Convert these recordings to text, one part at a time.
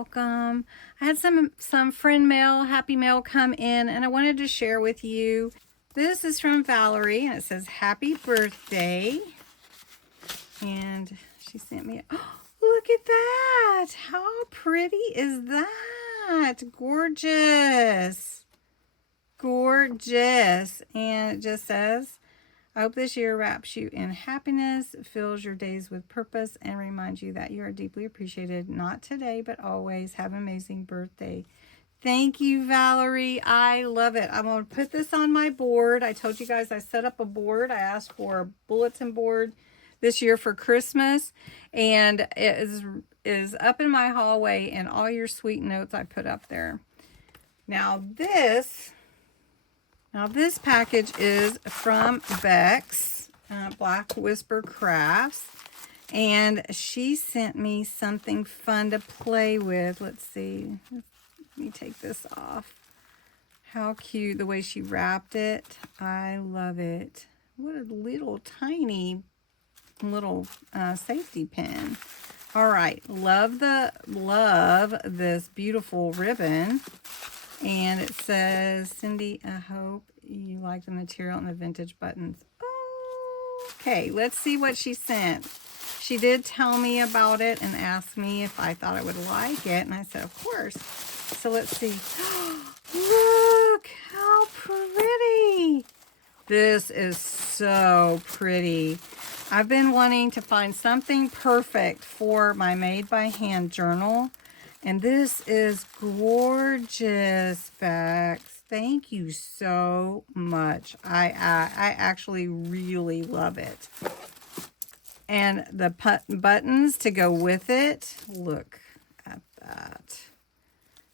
welcome. I had some friend mail, happy mail come in, and I wanted to share with you. This is from Valerie, and it says, happy birthday. And she sent me, oh, look at that. How pretty is that? Gorgeous. Gorgeous. And it just says, I hope this year wraps you in happiness, fills your days with purpose, and reminds you that you are deeply appreciated, not today, but always. Have an amazing birthday. Thank you, Valerie. I love it. I'm going to put this on my board. I told you guys I set up a board. I asked for a bulletin board this year for Christmas, and it is up in my hallway, and all your sweet notes I put up there. Now this package is from Bexx, Black Whisper Crafts, and she sent me something fun to play with. Let's see. Let me take this off. How cute the way she wrapped it. I love it. What a little tiny little safety pin. All right. Love this beautiful ribbon. And it says, Cindy, I hope you like the material and the vintage buttons. Okay, let's see what she sent. She did tell me about it and asked me if I thought I would like it. And I said, of course. So let's see. Look how pretty. This is so pretty. I've been wanting to find something perfect for my Made by Hand journal. And this is gorgeous, Bexx. Thank you so much. I actually really love it. And the buttons to go with it. Look at that.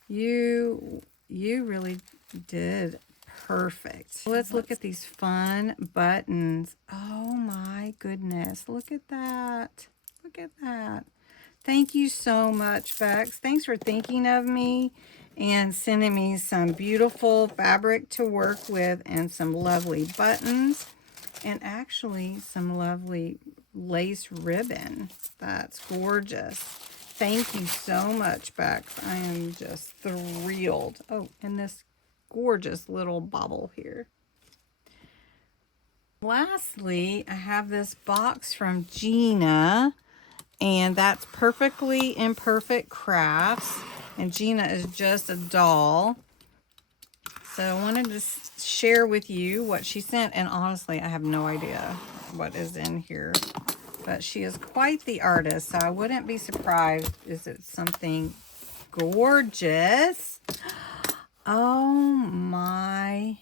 You really did perfect. Let's look at these fun buttons. Oh my goodness. Look at that. Look at that. Thank you so much, Bexx. Thanks for thinking of me and sending me some beautiful fabric to work with and some lovely buttons and actually some lovely lace ribbon. That's gorgeous. Thank you so much, Bexx. I am just thrilled. Oh, and this gorgeous little bauble here. Lastly, I have this box from Gina. And that's Perfectly Imperfect Crafts. And Gina is just a doll. So I wanted to share with you what she sent. And honestly, I have no idea what is in here. But she is quite the artist. So I wouldn't be surprised. Is it something gorgeous? Oh my.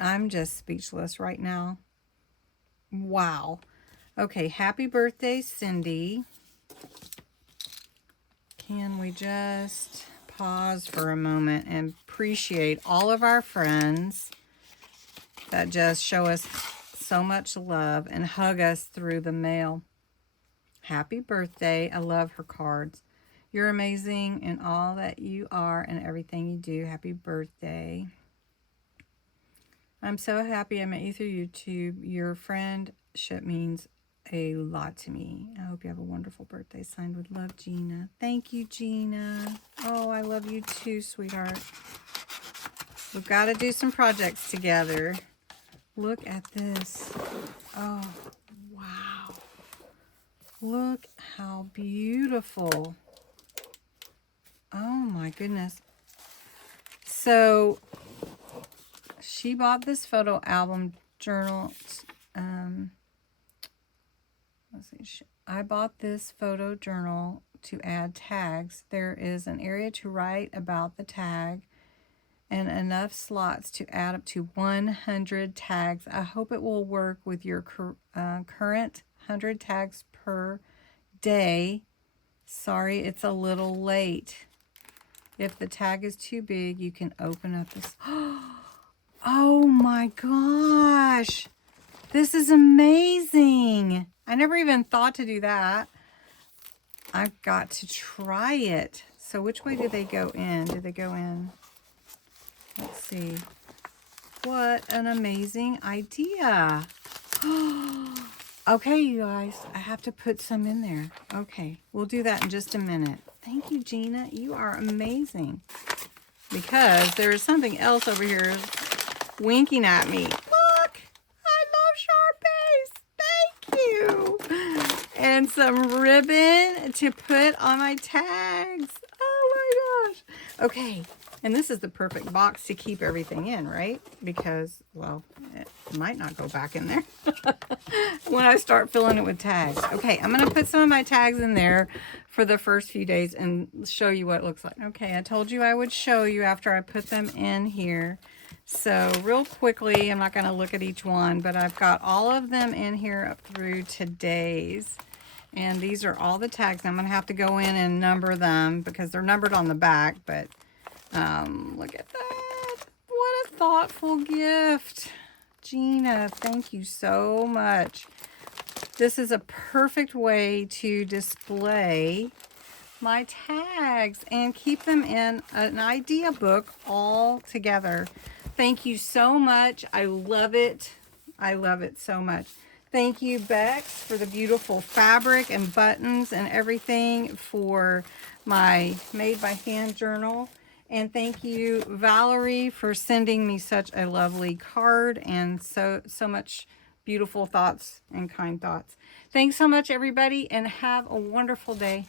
I'm just speechless right now. Wow. Okay, happy birthday, Cindy. Can we just pause for a moment and appreciate all of our friends that just show us so much love and hug us through the mail. Happy birthday. I love her cards. You're amazing in all that you are and everything you do. Happy birthday. I'm so happy I met you through YouTube. Your friendship means a lot to me. I hope you have a wonderful birthday. Signed with love, Gina. Thank you, Gina. Oh, I love you too, sweetheart. We've got to do some projects together. Look at this. Oh, wow. Look how beautiful. Oh my goodness. So she bought this photo album journal. Let's see. I bought this photo journal to add tags. There is an area to write about the tag and enough slots to add up to 100 tags. I hope it will work with your current 100 tags per day. Sorry, it's a little late. If the tag is too big, you can open up this. Oh my gosh. This is amazing. I never even thought to do that. I've got to try it. So which way did they go in? Did they go in? Let's see. What an amazing idea. Okay, you guys, I have to put some in there. Okay, we'll do that in just a minute. Thank you, Gina. You are amazing. Because there is something else over here winking at me. Look! I love Sharpies! Thank you! And some ribbon to put on my tags. Oh my gosh. Okay. And this is the perfect box to keep everything in, right? Because, well, it might not go back in there when I start filling it with tags. Okay, I'm going to put some of my tags in there for the first few days and show you what it looks like. Okay, I told you I would show you after I put them in here. So real quickly, I'm not going to look at each one, but I've got all of them in here up through today's. And these are all the tags. I'm going to have to go in and number them because they're numbered on the back, but look at that. What a thoughtful gift. Gina, thank you so much. This is a perfect way to display my tags and keep them in an idea book all together. Thank you so much. I love it. I love it so much. Thank you, Bexx, for the beautiful fabric and buttons and everything for my made by hand journal. And thank you, Valerie, for sending me such a lovely card and so much beautiful thoughts and kind thoughts. Thanks so much, everybody, and have a wonderful day.